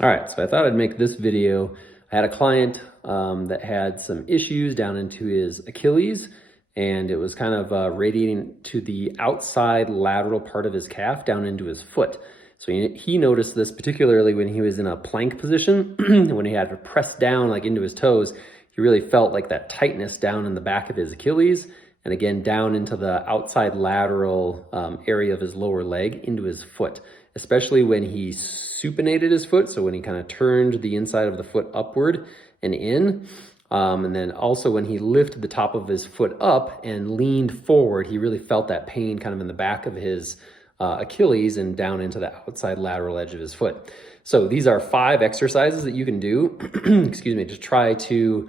All right, so I thought I'd make this video. I had a client that had some issues down into his Achilles, and it was kind of radiating to the outside lateral part of his calf down into his foot. So he noticed this particularly when he was in a plank position, when he had to press down like into his toes. He really felt like that tightness down in the back of his Achilles, and again down into the outside lateral area of his lower leg into his foot, especially when he supinated his foot, so when he kind of turned the inside of the foot upward and in. And then also when he lifted the top of his foot up and leaned forward, he really felt that pain kind of in the back of his Achilles and down into the outside lateral edge of his foot. So these are 5 exercises that you can do, excuse me, to try to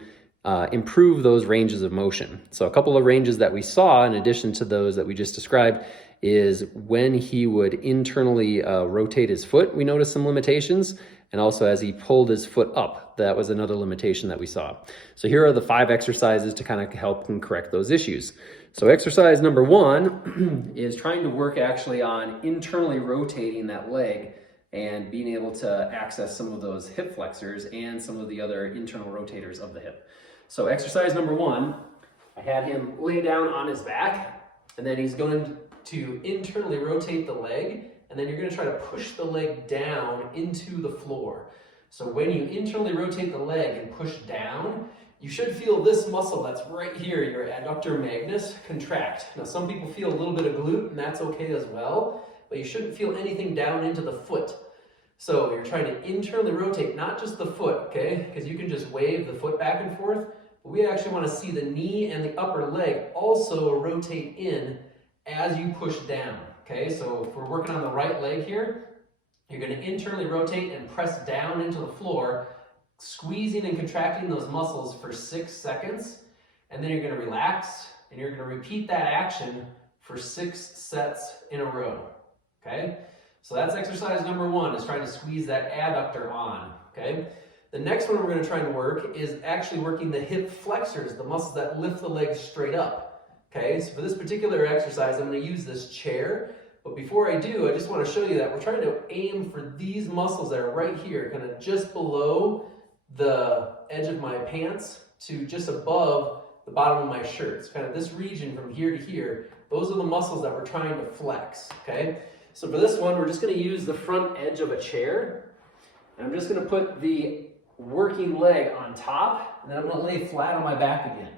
improve those ranges of motion. So a couple of ranges that we saw, in addition to those that we just described, is when he would internally rotate his foot, we noticed some limitations. And also as he pulled his foot up, that was another limitation that we saw. So here are the 5 exercises to kind of help him correct those issues. So exercise number 1 is trying to work actually on internally rotating that leg and being able to access some of those hip flexors and some of the other internal rotators of the hip. So exercise number 1, I had him lay down on his back, and then he's going to internally rotate the leg, and then you're going to try to push the leg down into the floor. So when you internally rotate the leg and push down, you should feel this muscle that's right here, your adductor magnus, contract. Now some people feel a little bit of glute, and that's okay as well, but you shouldn't feel anything down into the foot. So you're trying to internally rotate, not just the foot, okay? Because you can just wave the foot back and forth, but we actually want to see the knee and the upper leg also rotate in as you push down, okay? So if we're working on the right leg here, you're going to internally rotate and press down into the floor, squeezing and contracting those muscles for 6 seconds, and then you're going to relax, and you're going to repeat that action for 6 sets in a row, okay? So that's exercise number 1, is trying to squeeze that adductor on, okay? The next one we're going to try and work is actually working the hip flexors, the muscles that lift the legs straight up, okay? So for this particular exercise, I'm going to use this chair, but before I do, I just want to show you that we're trying to aim for these muscles that are right here, kind of just below the edge of my pants to just above the bottom of my shirt. It's kind of this region from here to here. Those are the muscles that we're trying to flex, okay? So for this one, we're just going to use the front edge of a chair, and I'm just going to put the working leg on top, and then I'm going to lay flat on my back again.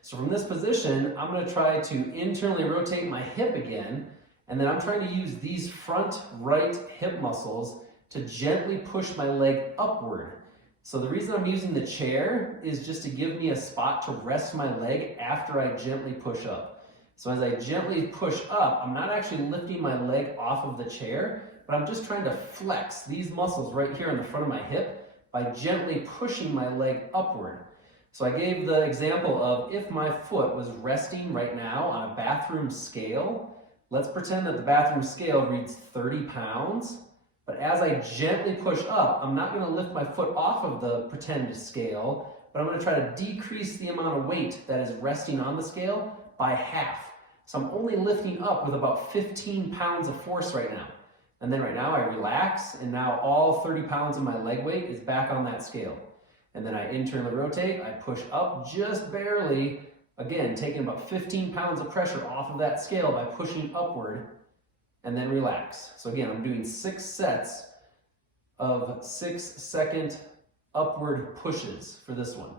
So from this position, I'm going to try to internally rotate my hip again, and then I'm trying to use these front right hip muscles to gently push my leg upward. So the reason I'm using the chair is just to give me a spot to rest my leg after I gently push up. So as I gently push up, I'm not actually lifting my leg off of the chair, but I'm just trying to flex these muscles right here in the front of my hip by gently pushing my leg upward. So I gave the example of if my foot was resting right now on a bathroom scale. Let's pretend that the bathroom scale reads 30 pounds. But as I gently push up, I'm not going to lift my foot off of the pretend scale, but I'm going to try to decrease the amount of weight that is resting on the scale by half. So I'm only lifting up with about 15 pounds of force right now. And then right now I relax, and now all 30 pounds of my leg weight is back on that scale. And then I internally rotate, I push up just barely, again, taking about 15 pounds of pressure off of that scale by pushing upward, and then relax. So again, I'm doing 6 sets of 6-second upward pushes for this one.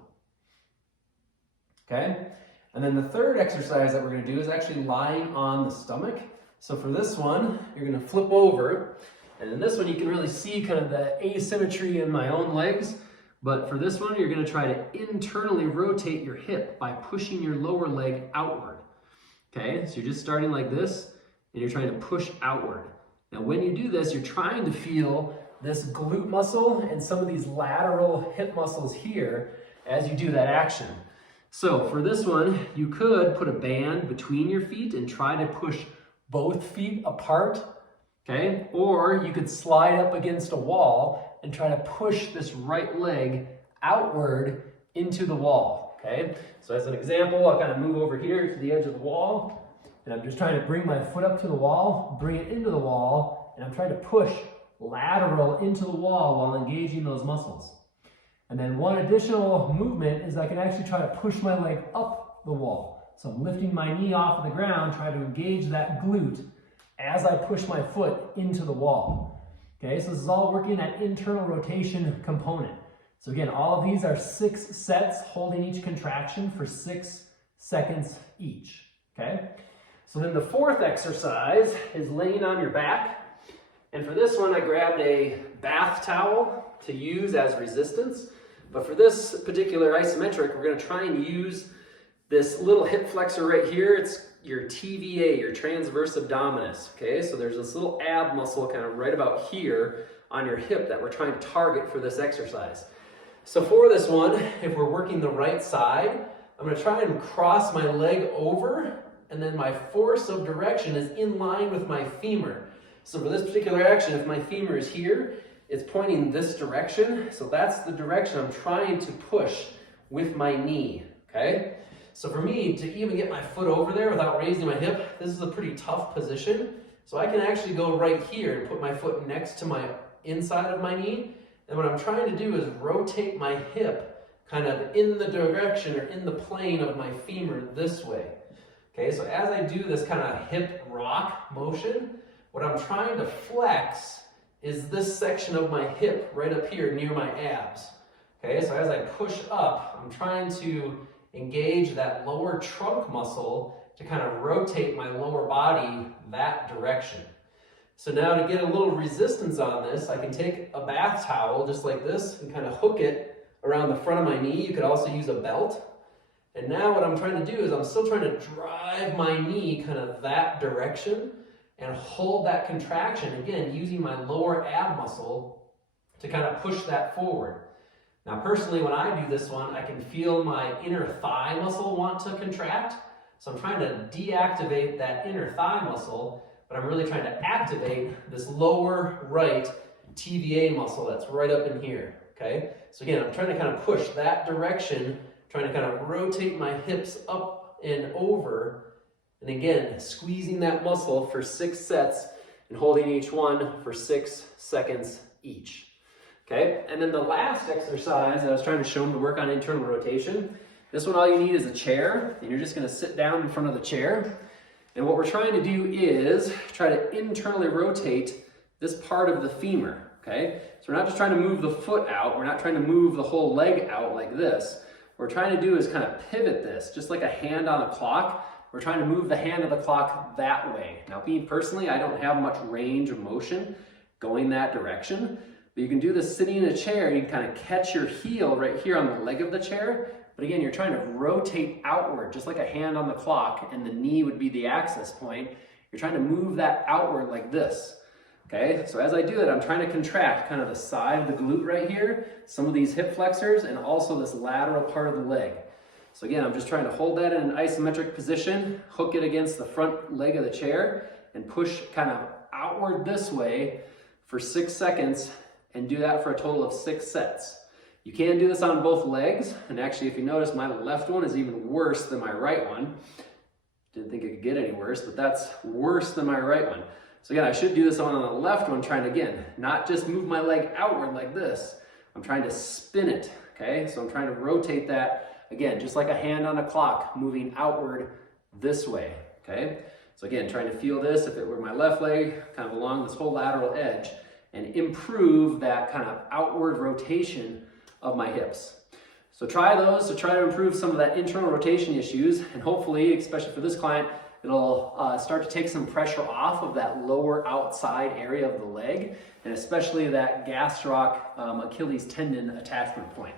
Okay? And then the third exercise that we're going to do is actually lying on the stomach. So for this one, you're going to flip over. And in this one, you can really see kind of the asymmetry in my own legs. But for this one, you're going to try to internally rotate your hip by pushing your lower leg outward. Okay? So you're just starting like this, and you're trying to push outward. Now when you do this, you're trying to feel this glute muscle and some of these lateral hip muscles here as you do that action. So for this one, you could put a band between your feet and try to push both feet apart, okay? Or you could slide up against a wall and try to push this right leg outward into the wall, okay? So as an example, I'll kind of move over here to the edge of the wall, and I'm just trying to bring my foot up to the wall, bring it into the wall, and I'm trying to push lateral into the wall while engaging those muscles. And then one additional movement is I can actually try to push my leg up the wall. So I'm lifting my knee off of the ground, try to engage that glute as I push my foot into the wall. Okay, so this is all working that internal rotation component. So again, all of these are 6 sets, holding each contraction for 6 seconds each. Okay, so then the fourth exercise is laying on your back. And for this one, I grabbed a bath towel to use as resistance. But for this particular isometric, we're going to try and use this little hip flexor right here. It's your TVA, your transverse abdominis. Okay, so there's this little ab muscle kind of right about here on your hip that we're trying to target for this exercise. So for this one, if we're working the right side, I'm going to try and cross my leg over, and then my force of direction is in line with my femur. So for this particular action, if my femur is here, it's pointing this direction. So that's the direction I'm trying to push with my knee, okay? So for me to even get my foot over there without raising my hip, this is a pretty tough position. So I can actually go right here and put my foot next to my inside of my knee. And what I'm trying to do is rotate my hip kind of in the direction or in the plane of my femur this way. Okay, so as I do this kind of hip rock motion, what I'm trying to flex is this section of my hip right up here near my abs. Okay, so as I push up, I'm trying to engage that lower trunk muscle to kind of rotate my lower body that direction. So now to get a little resistance on this, I can take a bath towel just like this and kind of hook it around the front of my knee. You could also use a belt. And now what I'm trying to do is I'm still trying to drive my knee kind of that direction and hold that contraction, again, using my lower ab muscle to kind of push that forward. Now, personally, when I do this one, I can feel my inner thigh muscle want to contract. So I'm trying to deactivate that inner thigh muscle, but I'm really trying to activate this lower right TVA muscle that's right up in here, okay? So again, I'm trying to kind of push that direction, trying to kind of rotate my hips up and over, and again, squeezing that muscle for 6 sets and holding each one for 6 seconds each. Okay, and then the last exercise that I was trying to show them to work on internal rotation, this one all you need is a chair, and you're just going to sit down in front of the chair. And what we're trying to do is try to internally rotate this part of the femur, okay? So we're not just trying to move the foot out, we're not trying to move the whole leg out like this. What we're trying to do is kind of pivot this, just like a hand on a clock. We're trying to move the hand of the clock that way. Now, me personally, I don't have much range of motion going that direction. But you can do this sitting in a chair. You can kind of catch your heel right here on the leg of the chair. But again, you're trying to rotate outward, just like a hand on the clock, and the knee would be the access point. You're trying to move that outward like this. Okay, so as I do that, I'm trying to contract kind of the side of the glute right here, some of these hip flexors, and also this lateral part of the leg. So again, I'm just trying to hold that in an isometric position, hook it against the front leg of the chair, and push kind of outward this way for 6 seconds, and do that for a total of 6 sets. You can do this on both legs, and actually if you notice, my left one is even worse than my right one. Didn't think it could get any worse, but that's worse than my right one. So again, I should do this on the left one, trying to, again, not just move my leg outward like this. I'm trying to spin it, okay? So I'm trying to rotate that, again, just like a hand on a clock, moving outward this way, okay? So again, trying to feel this, if it were my left leg, kind of along this whole lateral edge, and improve that kind of outward rotation of my hips. So try those to try to improve some of that internal rotation issues, and hopefully, especially for this client, it'll start to take some pressure off of that lower outside area of the leg, and especially that gastroc Achilles tendon attachment point.